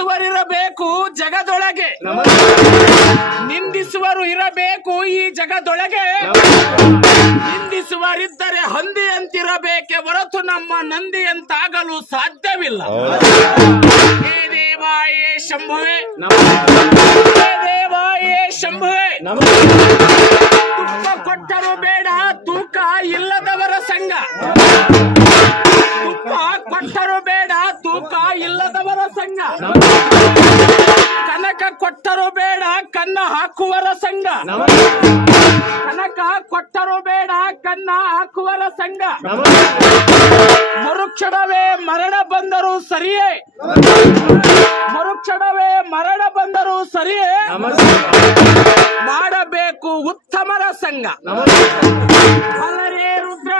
ವಂದಿಸುವರಿರಬೇಕು ಜಗದೊಳಗೆ, ನಿಂದಿಸುವರು ಇರಬೇಕು ಈ ಜಗದೊಳಗೆ. ನಿಂದಿಸುವರಿದ್ದರೆ ಹಂದಿ ಅಂತಿರಬೇಕೆ ಹೊರತು ನಮ್ಮ ನಂದಿ ಅಂತಾಗಲು ಸಾಧ್ಯವಿಲ್ಲ. ಹೇ ದೇವಾಯೇ ಶಂಭುವೆ, ಹೇ ದೇವಾಯೇ ಶಂಭುವೆ. ತುಪ್ಪ ಕೊಟ್ಟರು ಬೇಡ ತೂಕ ಇಲ್ಲದವರ ಸಂಘ, ತುಪ್ಪ ಕೊಟ್ಟರು ಬೇಡ ತೂಕ ಇಲ್ಲದವರ ಸಂಘ. ಕನಕ ಕೊಟ್ಟರು ಬೇಡ ಕನ್ನ ಹಾಕುವರ ಸಂಘ, ಕನಕ ಕೊಟ್ಟರು ಬೇಡ ಕನ್ನ ಹಾಕುವರ ಸಂಘ. ಮರುಕ್ಷಣವೇ ಮರಣ ಬಂದರೂ ಸರಿಯೇ, ಮರುಕ್ಷಣವೇ ಮರಣ ಬಂದರೂ ಸರಿಯೇ. ಮಾಡಬೇಕು ಉತ್ತಮರ ಸಂಘ. ಅಲರೇ ರುದ್ರ.